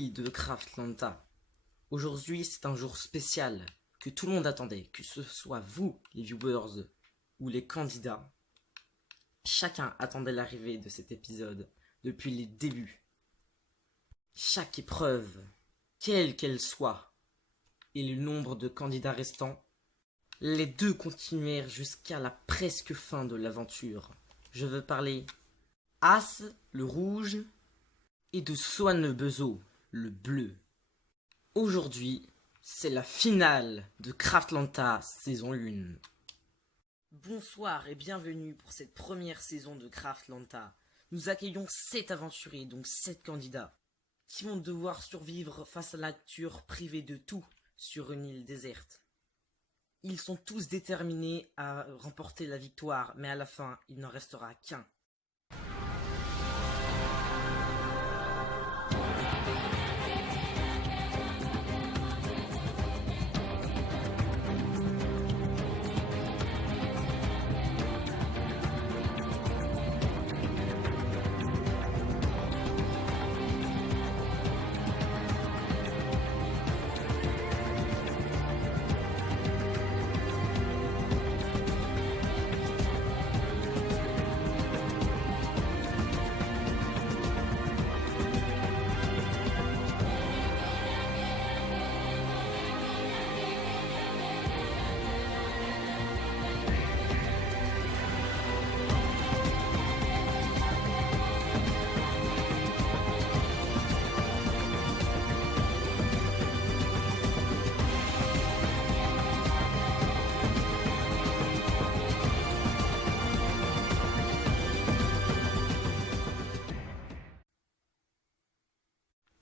amis de Craftlanta. Aujourd'hui, c'est un jour spécial que tout le monde attendait, que ce soit vous, les viewers, ou les candidats. Chacun attendait l'arrivée de cet épisode depuis les débuts. Chaque épreuve, quelle qu'elle soit, et le nombre de candidats restants, les deux continuèrent jusqu'à la presque fin de l'aventure. Je veux parler As, le rouge, et de Swan le Bezo, le bleu. Aujourd'hui, c'est la finale de Craftlanta saison 1. Bonsoir et bienvenue pour cette première saison de Craftlanta. Nous accueillons 7 aventuriers, donc 7 candidats, qui vont devoir survivre face à la nature privée de tout sur une île déserte. Ils sont tous déterminés à remporter la victoire, mais à la fin, il n'en restera qu'un.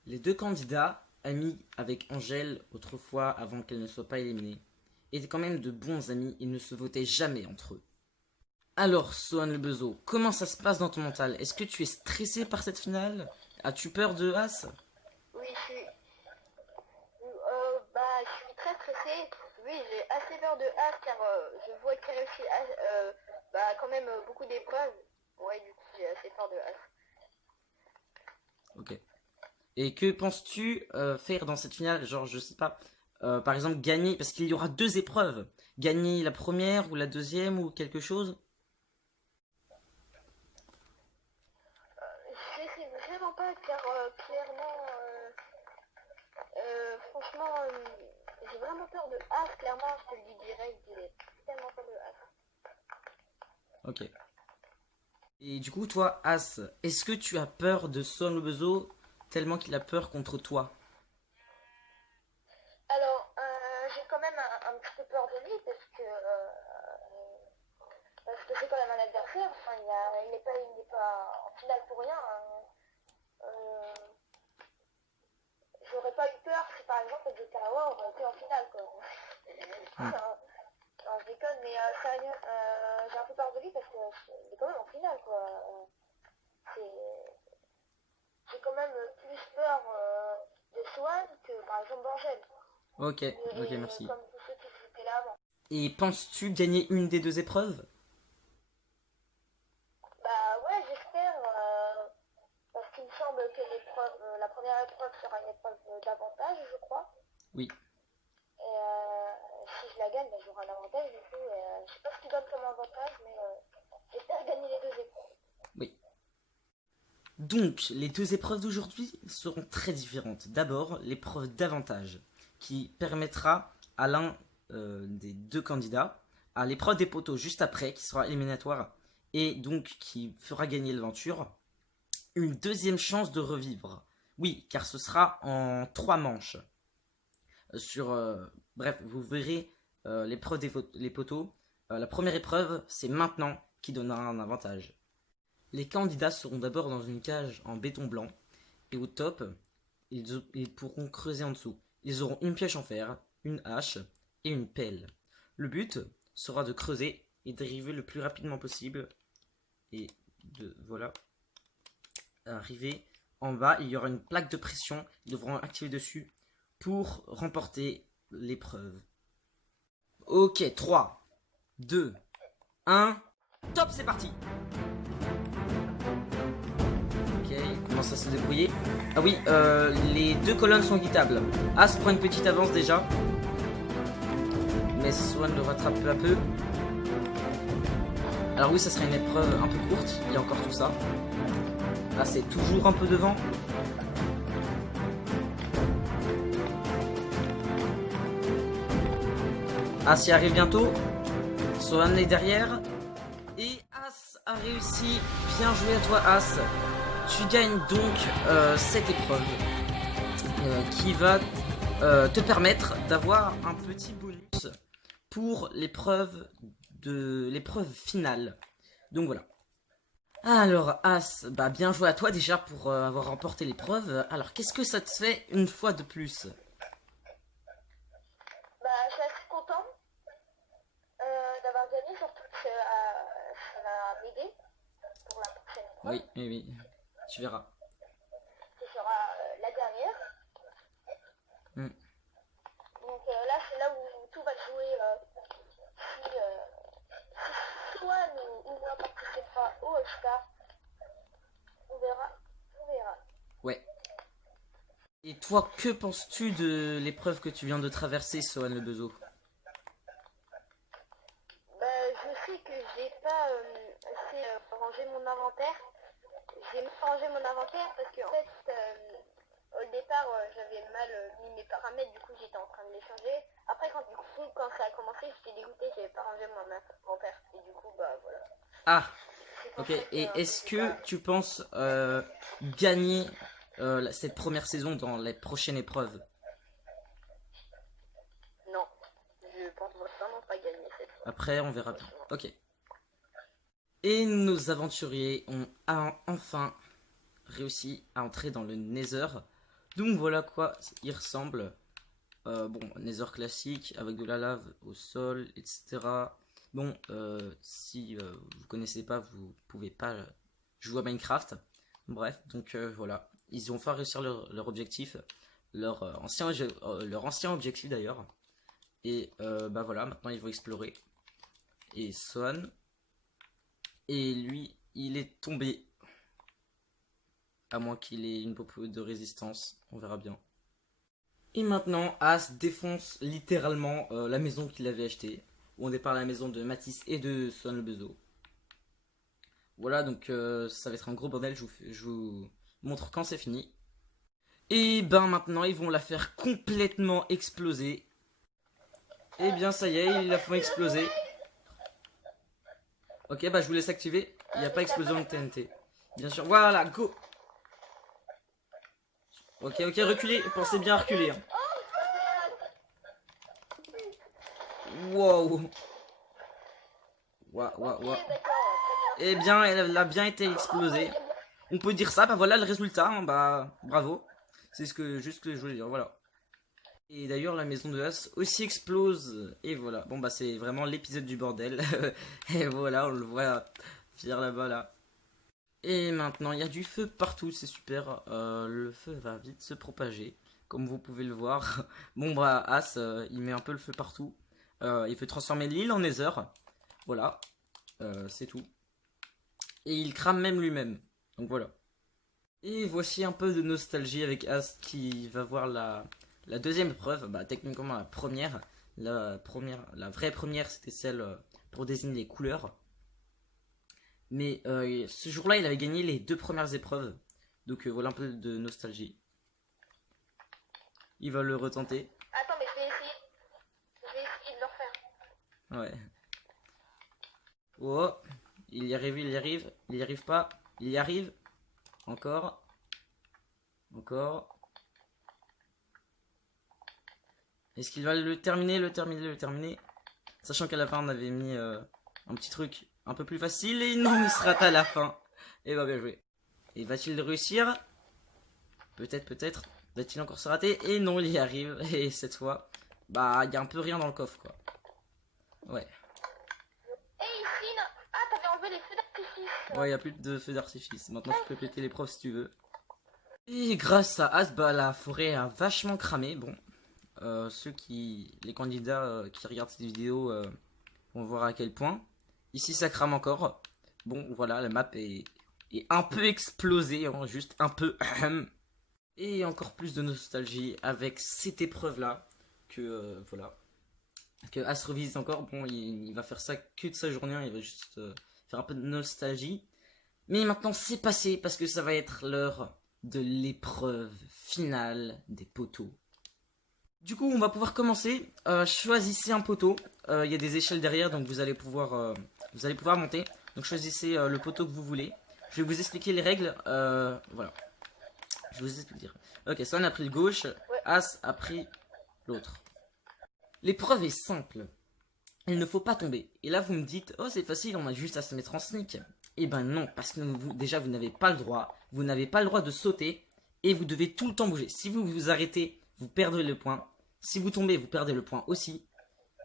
Les deux candidats, amis avec Angèle autrefois avant qu'elle ne soit pas éliminée, étaient quand même de bons amis et ne se votaient jamais entre eux. Alors, Swan le Bezo, comment ça se passe dans ton mental? Est-ce que tu es stressé par cette finale? As-tu peur de As? Oui, je suis très stressée. Oui, j'ai assez peur de As car je vois qu'il réussit quand même beaucoup d'épreuves. Ouais, du coup, j'ai assez peur de As. Ok. Et que penses-tu faire dans cette finale? Genre, je sais pas, par exemple, gagner, parce qu'il y aura 2 épreuves. Gagner la première ou la deuxième ou quelque chose? Je sais vraiment pas car clairement, franchement, j'ai vraiment peur de As. Clairement, je te le dis direct, j'ai tellement peur de As. Ok. Et du coup, toi, As, est-ce que tu as peur de Swan le Bezo tellement qu'il a peur contre toi? Alors, j'ai quand même un petit peu peur de lui parce que c'est quand même un adversaire. Enfin, il n'est pas en finale pour rien. J'aurais pas eu peur si par exemple le Karawa aurait été en finale, quoi. Non, je déconne, mais sérieux, j'ai un peu peur de lui parce qu'il est quand même en finale, quoi. J'ai quand même plus peur de Swan que par exemple d'Angèle. Ok, ok, merci. Comme tous ceux qui étaient là avant. Et penses-tu gagner une des 2 épreuves? Bah ouais, j'espère, parce qu'il me semble que la première épreuve sera une épreuve d'avantage, je crois. Oui. Et si je la gagne, bah, j'aurai un avantage du coup. Je sais pas ce qu'il donne comme avantage, mais j'espère gagner les 2 épreuves. Oui. Donc, les 2 épreuves d'aujourd'hui seront très différentes. D'abord, l'épreuve d'avantage, qui permettra à l'un des 2 candidats, à l'épreuve des poteaux juste après, qui sera éliminatoire, et donc qui fera gagner l'aventure, une deuxième chance de revivre. Oui, car ce sera en 3 manches. Bref, vous verrez l'épreuve des poteaux. La première épreuve, c'est maintenant qui donnera un avantage. Les candidats seront d'abord dans une cage en béton blanc, et au top, ils pourront creuser en dessous. Ils auront une pioche en fer, une hache et une pelle. Le but sera de creuser et d'arriver le plus rapidement possible, et de, voilà, arriver en bas. Il y aura une plaque de pression, ils devront activer dessus pour remporter l'épreuve. Ok, 3, 2, 1, top, c'est parti. Ok. commence à se débrouiller. Ah oui, les deux colonnes sont équitables. As prend une petite avance déjà. Mais Swan le rattrape peu à peu. Alors oui, ça serait une épreuve un peu courte. Il y a encore tout ça. Là, c'est toujours un peu devant. As y arrive bientôt. Swan est derrière. Et As a réussi. Bien joué à toi, As. Tu gagnes donc cette épreuve qui va te permettre d'avoir un petit bonus pour l'épreuve finale. Donc voilà. Alors As, bah bien joué à toi déjà pour avoir remporté l'épreuve. Alors qu'est-ce que ça te fait une fois de plus? Bah, je suis assez content d'avoir gagné, surtout que ça va m'aider pour la prochaine épreuve. Oui, oui, oui. Tu verras. Ce sera la dernière. Mm. Donc là, c'est là où tout va se jouer. Si Swan ou moi participera au All-Star, on verra. On verra. Ouais. Et toi, que penses-tu de l'épreuve que tu viens de traverser, Sohan le Bezo? Bah, je sais que j'ai pas assez rangé mon inventaire. J'ai mal rangé mon inventaire parce que en fait, au départ, j'avais mal mis mes paramètres, du coup j'étais en train de les changer. Après, quand ça a commencé, j'étais dégoûté, j'avais pas rangé mon inventaire. Et du coup, bah voilà. Ah, C'est pour ok. ça que, Et est-ce j'ai que pas- tu penses gagner cette première saison dans les prochaines épreuves? Non, je pense vraiment pas gagner cette fois. Après, on verra bien. Ok. Et nos aventuriers ont enfin réussi à entrer dans le Nether. Donc voilà quoi il ressemble. Bon, Nether classique avec de la lave au sol, etc. Bon, si vous connaissez pas, vous pouvez pas jouer à Minecraft. Bref, donc voilà. Ils ont enfin réussi leur objectif. Leur ancien objectif d'ailleurs. Et bah voilà, maintenant ils vont explorer. Et Swan. Et lui, il est tombé. À moins qu'il ait une peu de résistance. On verra bien. Et maintenant, As défonce littéralement la maison qu'il avait achetée. On départ la maison de Matisse et de Swan le Bezo. Voilà, donc ça va être un gros bordel. Je vous montre quand c'est fini. Et ben maintenant, ils vont la faire complètement exploser. Et bien ça y est, ils la font exploser. Ok, bah je vous laisse activer. Il n'y a pas explosion de TNT. Bien sûr, voilà, go. Ok, ok, reculez. Pensez bien à reculer. Hein. Wow. Waouh, waouh, waouh. Eh bien, elle a bien été explosée. On peut dire ça, bah voilà le résultat, hein, bah bravo. C'est juste ce que je voulais dire, voilà. Et d'ailleurs, la maison de As aussi explose. Et voilà, bon bah c'est vraiment l'épisode du bordel. Et voilà, on le voit fier là-bas là. Et maintenant, il y a du feu partout, c'est super. Le feu va vite se propager, comme vous pouvez le voir. Bon bah As, il met un peu le feu partout. Il veut transformer l'île en Nether. Voilà, c'est tout. Et il crame même lui-même. Donc voilà. Et voici un peu de nostalgie avec As qui va voir la deuxième épreuve. Bah techniquement la première. La vraie première c'était celle pour désigner les couleurs. Mais ce jour-là il avait gagné les deux premières épreuves. Donc voilà un peu de nostalgie. Il va le retenter. Attends, mais je vais essayer. Je vais essayer de le refaire. Ouais. Oh, il y arrive, il y arrive. Il y arrive pas. Il y arrive. Encore. Encore. Est-ce qu'il va le terminer? Sachant qu'à la fin on avait mis un petit truc un peu plus facile et non, il se rate à la fin. Et bah bien joué. Et va-t-il le réussir? Peut-être, peut-être. Va-t-il encore se rater? Et non, il y arrive. Et cette fois, bah il y a un peu rien dans le coffre quoi. Ouais. Hey, Sin! Ah, t'avais enlevé les feux d'artifice. Ouais, il n'y a plus de feu d'artifice. Maintenant tu peux péter les profs si tu veux. Et grâce à As, bah la forêt a vachement cramé. Bon. Les candidats qui regardent cette vidéo vont voir à quel point. Ici ça crame encore. Bon voilà, la map est et un peu explosé, hein, juste un peu. Et encore plus de nostalgie avec cette épreuve-là, que voilà. Que As revisite encore. Bon, il va faire ça que de sa journée, hein, il va juste faire un peu de nostalgie. Mais maintenant, c'est passé parce que ça va être l'heure de l'épreuve finale des poteaux. Du coup, on va pouvoir commencer. Choisissez un poteau. Il y a des échelles derrière, donc vous allez pouvoir monter. Donc choisissez le poteau que vous voulez. Je vais vous expliquer les règles. Voilà. Je vous explique. Ok, Swan a pris le gauche. As a pris l'autre. L'épreuve est simple. Il ne faut pas tomber. Et là, vous me dites, oh, c'est facile, on a juste à se mettre en sneak. Eh ben non, parce que déjà, vous n'avez pas le droit. Vous n'avez pas le droit de sauter. Et vous devez tout le temps bouger. Si vous vous arrêtez, vous perdez le point. Si vous tombez, vous perdez le point aussi.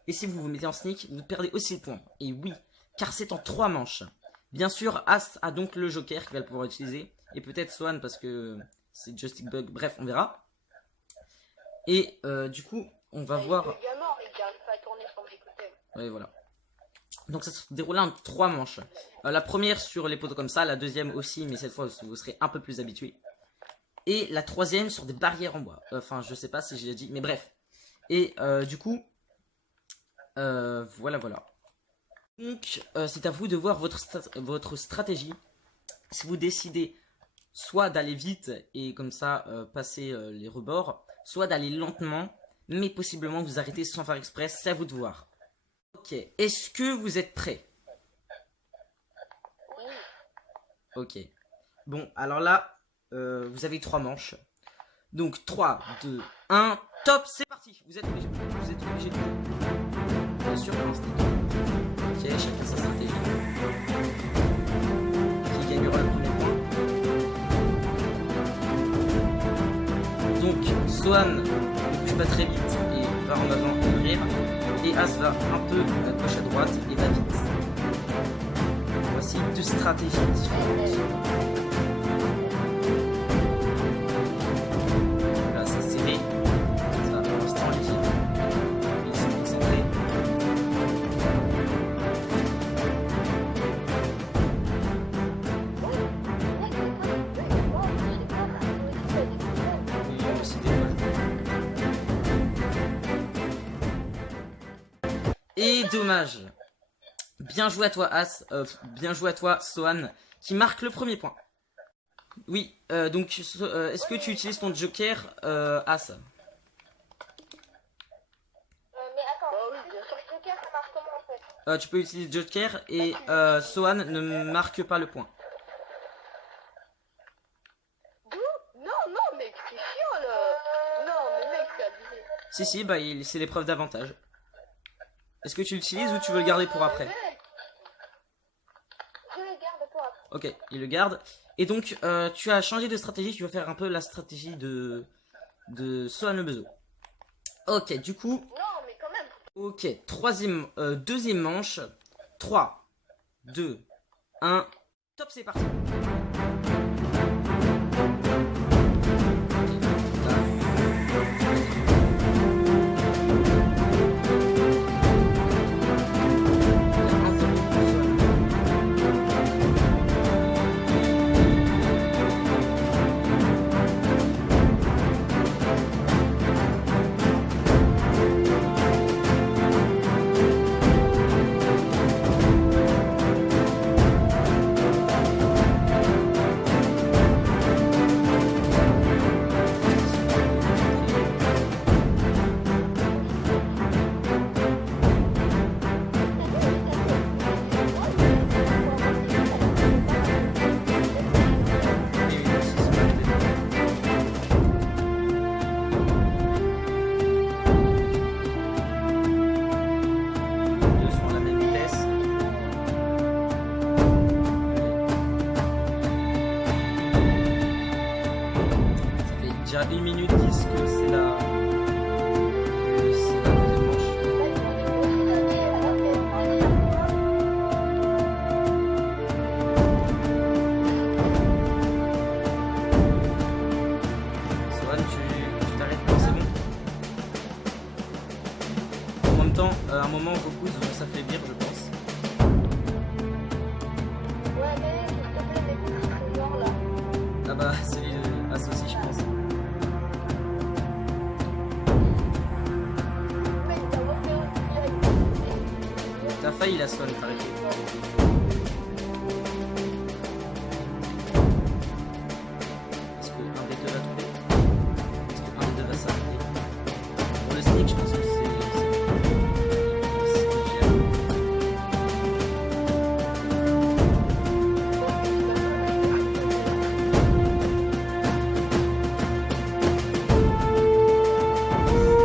Et si vous vous mettez en sneak, vous perdez aussi le point. Et oui, car c'est en 3 manches. Bien sûr, As a donc le joker qu'il va pouvoir utiliser. Et peut-être Swan parce que c'est Joystick Bug. Bref, on verra. Et du coup, on va voir... Ouais, voilà. Donc ça se déroule en 3 manches. La première sur les poteaux comme ça, la deuxième aussi, mais cette fois vous serez un peu plus habitué. Et la troisième sur des barrières en bois. Enfin, je sais pas si je l'ai dit, mais bref. Et du coup, voilà. Donc, c'est à vous de voir votre stratégie. Si vous décidez soit d'aller vite et comme ça passer les rebords, soit d'aller lentement, mais possiblement vous arrêter sans faire exprès, c'est à vous de voir. Ok, est-ce que vous êtes prêts? Ok. Bon, alors là, vous avez 3 manches. Donc 3, 2, 1, top, c'est parti. Vous êtes obligé de... Bien sûr, pour l'instant. Ok, chacun sa stratégie. Qui gagnera le premier point? Donc, Swan ne bouge pas très vite et va en avant ouvrir. Et As va un peu à gauche à droite et va vite. Voici 2 stratégies différentes. Là, c'est serré. Ça va pour l'instant léger. Ils sont concentrés. Et dommage. Bien joué à toi As, bien joué à toi Swan, qui marque le premier point. Oui, donc est-ce que tu utilises ton joker As? Mais attends, sur le joker ça marche comment en fait? Tu peux utiliser joker et Swan ne marque pas le point. Non, mec, c'est chiant là. Non, mais mec, c'est abusé. Si, bah c'est l'épreuve d'avantage. Est-ce que tu l'utilises ou tu veux le garder pour après? Je le garde pour après. Ok, il le garde. Et donc, tu as changé de stratégie, tu vas faire un peu la stratégie de Swan le Bezo. Ok, du coup... Non, mais quand même. Ok, deuxième manche. 3, 2, 1, top, c'est parti. Déjà 1 minute 10 que c'est la deuxième manche. Swan, tu t'arrêtes, non, c'est bon. En même temps, à un moment, beaucoup vont s'affaiblir, je pense. Ouais, mais s'il te plaît, failli la Swan t'arrêter. Est-ce que un des deux va tomber? Est-ce que un des deux va s'arrêter? Pour le sneak, je pense que c'est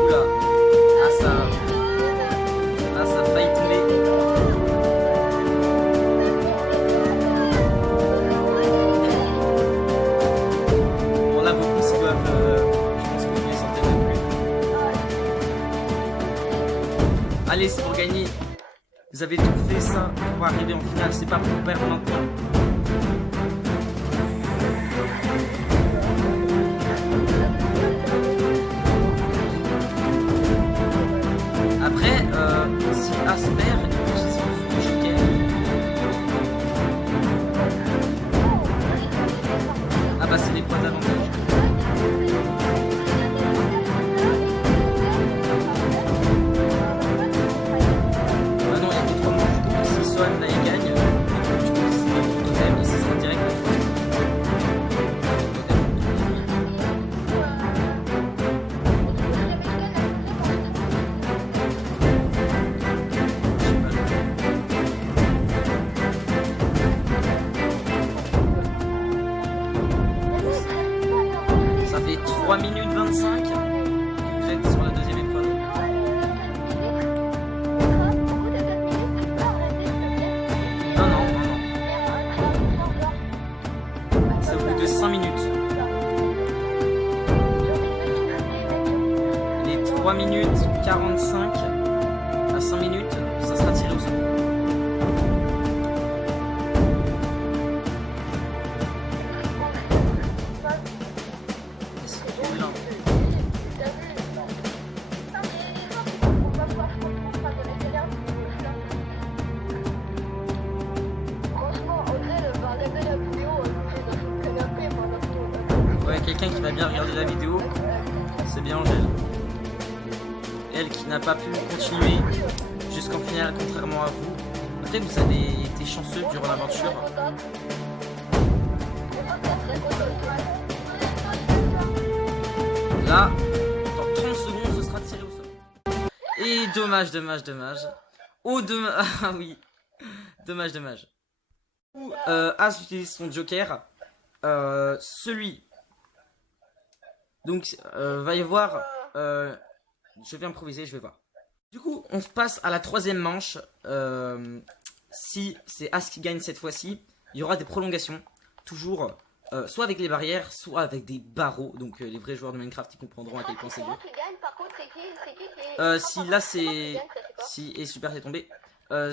oula. Ah, ça a failli tomber. Bon, là, beaucoup se doivent. Je pense que vous les sentez même plus. Allez, c'est pour gagner. Vous avez tout fait ça pour arriver en finale. C'est pas pour perdre maintenant. Après, si Asper utilise le joker. Ah bah c'est des points d'avantage. Ah non, il y a que 3 manches. Donc si Swan là il gagne, tu peux décider de totem et ce sera direct. Ça fait 3 minutes 25. Vous êtes sur la deuxième épreuve. Non, non, non, non. C'est au bout de 5 minutes. Les 3 minutes 45 à 5 minutes, ça sera tiré au sol. C'est trop bien. Franchement, Audrey, elle va regarder la vidéo, elle fait dans son canapé pendant tout. Ouais, quelqu'un qui va bien regarder la vidéo, c'est bien Angèle. Elle qui n'a pas pu continuer jusqu'en finale, contrairement à vous. Après, vous avez été chanceux durant l'aventure. Là, dans 30 secondes, ce sera tiré au sol. Et dommage, dommage, dommage. Oh, dommage. Ah oui. Dommage, dommage. As utilise son joker. Celui. Donc, va y avoir. Je vais improviser, je vais voir. Du coup, on se passe à la troisième manche. Si c'est As qui gagne cette fois-ci, il y aura des prolongations. Toujours. Soit avec les barrières, soit avec des barreaux. Donc les vrais joueurs de Minecraft ils comprendront à quel point c'est dur. Si là c'est... Si... Et super c'est tombé.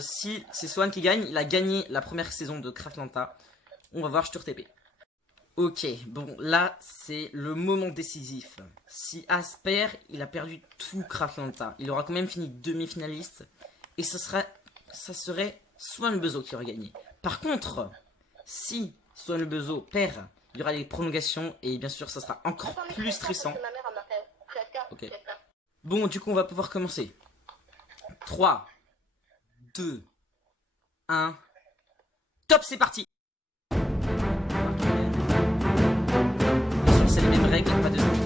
Si c'est Swan qui gagne, il a gagné la première saison de Craftlanta. On va voir, je te TP. Ok, bon là c'est le moment décisif. Si Asper, il a perdu tout Craftlanta, il aura quand même fini demi-finaliste. Et ça serait Swan le Bezo qui aurait gagné. Par contre, si Swan le Bezo perd, il y aura les prolongations et bien sûr ça sera encore plus stressant. Ok. Bon, du coup on va pouvoir commencer. 3, 2, 1. Top, c'est parti. Bien sûr c'est les mêmes règles, pas de sneak.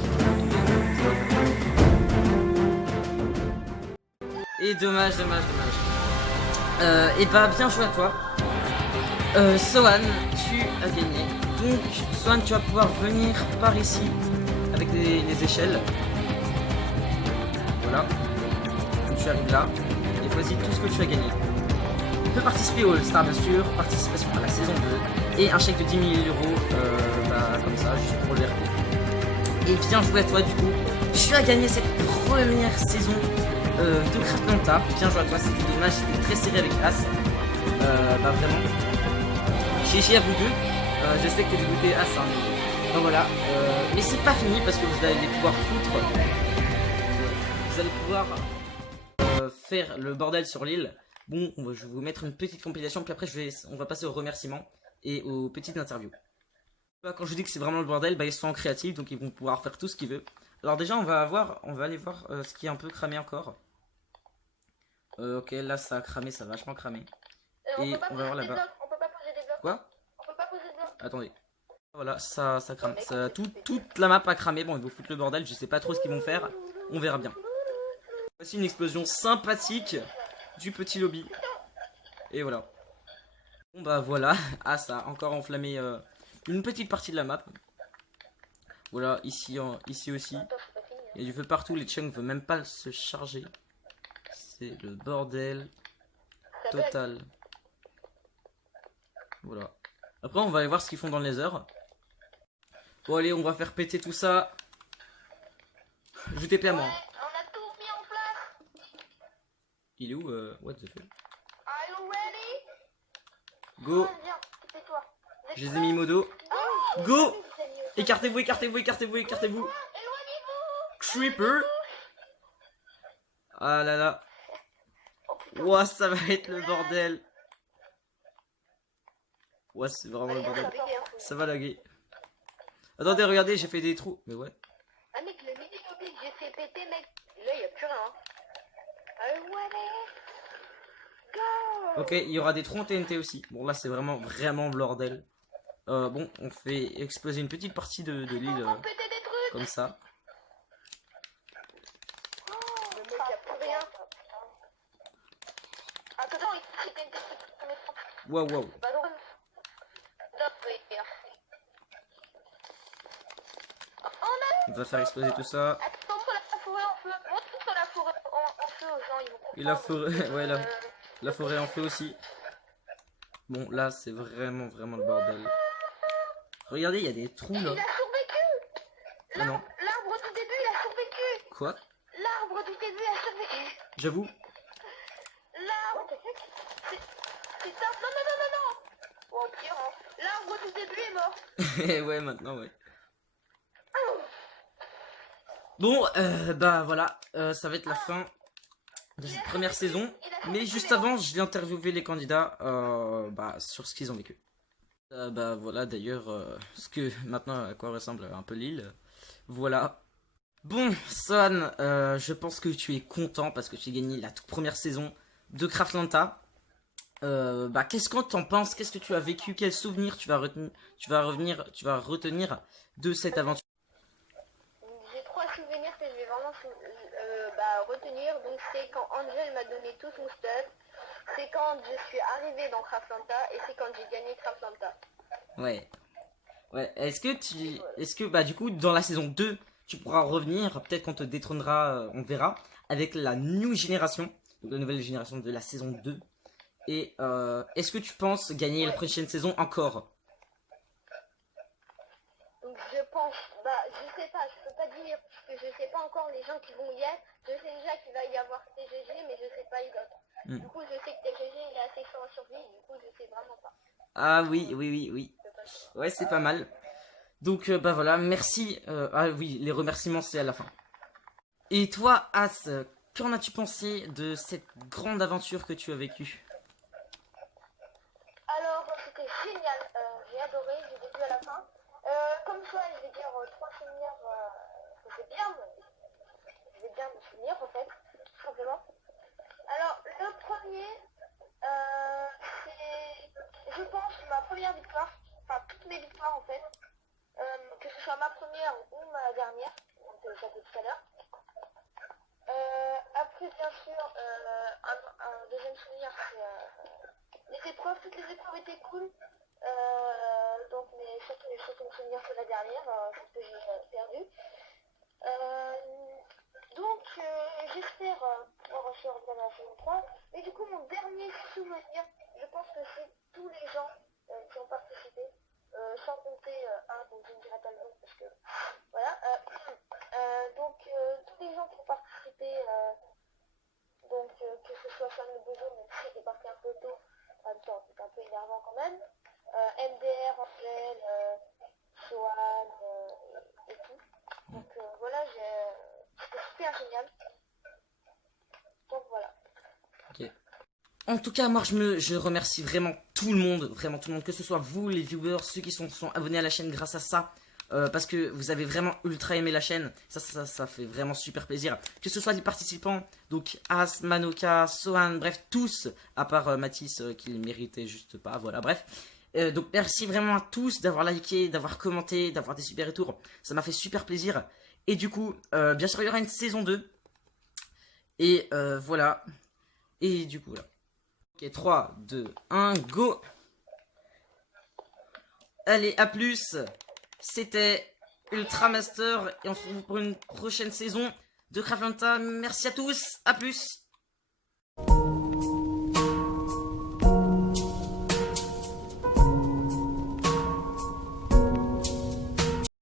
Et dommage, dommage, dommage. Et bah bien joué à toi. Swan, tu as gagné. Donc, Swan, tu vas pouvoir venir par ici avec les échelles. Voilà. Donc, tu arrives là et voici tout ce que tu as gagné. Tu peux participer au All-Star, bien sûr, participation à la saison 2 et un chèque de 10 000 euros, comme ça, juste pour le RP. Et bien joué à toi, du coup. Tu as gagné cette première saison de Craftlanta. Bien joué à toi, c'était dommage, c'était très serré avec As. Vraiment. GG à vous deux. Je sais que t'es dégoûté à ça. Donc voilà. Mais c'est pas fini parce que vous allez pouvoir foutre. Vous allez pouvoir faire le bordel sur l'île. Bon, je vais vous mettre une petite compilation. Puis après, on va passer aux remerciements et aux petites interviews. Quand je vous dis que c'est vraiment le bordel, ils sont en créatif. Donc ils vont pouvoir faire tout ce qu'ils veulent. Alors déjà, on va aller voir ce qui est un peu cramé encore. Ok, là ça a cramé, ça a vachement cramé. On Et peut pas on va voir poser des là-bas. blocs, on peut pas poser des blocs. Quoi? On peut pas poser de blocs. Attendez. Voilà, ça crame. Toute la map a cramé. Bon, ils vont foutre le bordel. Je sais pas trop ce qu'ils vont faire. On verra bien. Voici une explosion sympathique du petit lobby. Et voilà. Bon bah voilà. Ah, ça a encore enflammé une petite partie de la map. Voilà, ici aussi. Attends, c'est pas fini. Il y a du feu partout. Les chunks ne veulent même pas se charger. C'est le bordel Ça bug. total. Voilà. Après, on va aller voir ce qu'ils font dans le nether. Bon, allez, on va faire péter tout ça. Je TP à moi. Ouais, on a tout mis en place. Il est où what the fuck? Are you ready? Go. Viens, c'est toi. Je les ai mis modo. Ah, Go. Écartez-vous, écartez-vous, écartez-vous, écartez-vous. éloignez-vous. Creeper. Ah là là. Oh putain. Ouah, ça va être le bordel. Ouah, c'est vraiment le Allez, bordel. ça va, hein. Ça va laguer. Attendez, regardez, j'ai fait des trous. Mais ouais. Ah mec, le mini lobby que j'ai fait péter mec. Là y a plus rien. Hein. Are you ready? Go. Ok, il y aura des trous en TNT aussi. Bon, là, c'est vraiment le bordel. Bon, on fait exploser une petite partie de l'île On péter des trucs. comme ça. Le mec y a plus rien. Attends, il faut péter des trucs. Waouh, waouh. Bah non. On va faire exploser tout ça. Attends, sur la forêt en feu. Montre sur la forêt en feu aux gens, ils vont comprendre. Et la forêt, ouais, Euh, la forêt en feu aussi. Bon, là, c'est vraiment le bordel. Regardez, il y a des trous là. Il a survécu. Ah non. L'arbre du début, il a survécu. Quoi? L'arbre du début a survécu. J'avoue. L'arbre. C'est ça. Non, non, non, non, non. Bon, pire, hein. L'arbre du début est mort. Ouais, maintenant, ouais. Bon, bah voilà, ça va être la fin de cette première saison. Mais juste avant, je vais interviewer les candidats bah, sur ce qu'ils ont vécu. Bah voilà d'ailleurs, ce que maintenant à quoi ressemble un peu l'île. Voilà. Bon, Son, je pense que tu es content parce que tu as gagné la toute première saison de Craftlanta. Bah qu'est-ce que t'en penses? Qu'est-ce que tu as vécu? Quels souvenirs tu vas retenir de cette aventure? J'ai trois souvenirs que je vais vraiment bah, retenir. Donc c'est quand Angel m'a donné tout son stuff. C'est quand je suis arrivé dans Craftlanta et c'est quand j'ai gagné Craftlanta. Ouais. Ouais, est-ce que bah du coup dans la saison 2, tu pourras revenir, peut-être qu'on te détrônera, on verra, avec la new génération, donc la nouvelle génération de la saison 2. Et est-ce que tu penses gagner la prochaine saison encore? Donc je pense, bah je sais pas, je peux pas dire parce que je sais pas encore les gens qui vont y être. Je sais déjà qu'il va y avoir TGG mais je sais pas les autres. Du coup je sais que TGG il est assez fort en survie, du coup je sais vraiment pas. Ah oui. Ouais, c'est pas mal. Donc bah voilà, merci. Ah oui, les remerciements c'est à la fin. Et toi, As, qu'en as-tu pensé de cette grande aventure que tu as vécue? Alors c'était génial, j'ai adoré du début à la fin. Comme ça je vais dire trois souvenirs que je vais bien me souvenir en fait, tout simplement. Alors le premier, c'est je pense ma première victoire, enfin toutes mes victoires en fait, que ce soit ma première ou ma dernière, donc ça fait tout à l'heure. Après bien sûr un deuxième souvenir c'est les épreuves, toutes les épreuves étaient cool. Donc mais surtout me souvenir que la dernière, celle que j'ai perdue. Donc j'espère pouvoir aussi revenir dans la saison 3. Mais du coup mon dernier souvenir, je pense que c'est tous les gens qui ont participé, sans compter un dont je ne dirai pas le nom parce que voilà. Donc tous les gens qui ont participé, donc que ce soit Sam le Bozo, même si il est parti un peu tôt, en même temps c'est un peu énervant quand même. MDR, Angel, Johan et tout. Donc voilà, c'était super génial. Donc voilà. Ok. En tout cas, moi je remercie vraiment tout le monde, que ce soit vous les viewers, ceux qui sont abonnés à la chaîne grâce à ça, parce que vous avez vraiment ultra aimé la chaîne. Ça fait vraiment super plaisir. Que ce soit les participants, donc As, Manoka, Sohan, bref, tous, à part Mathis qui le méritait juste pas, voilà, bref. Donc merci vraiment à tous d'avoir liké, d'avoir commenté, d'avoir des super retours. Ça m'a fait super plaisir. Et du coup, bien sûr, il y aura une saison 2. Et voilà. Et du coup, là. Ok, 3, 2, 1, go! Allez, à plus! C'était Ultra Master et on se retrouve pour une prochaine saison de Craft Lanta. Merci à tous, à plus!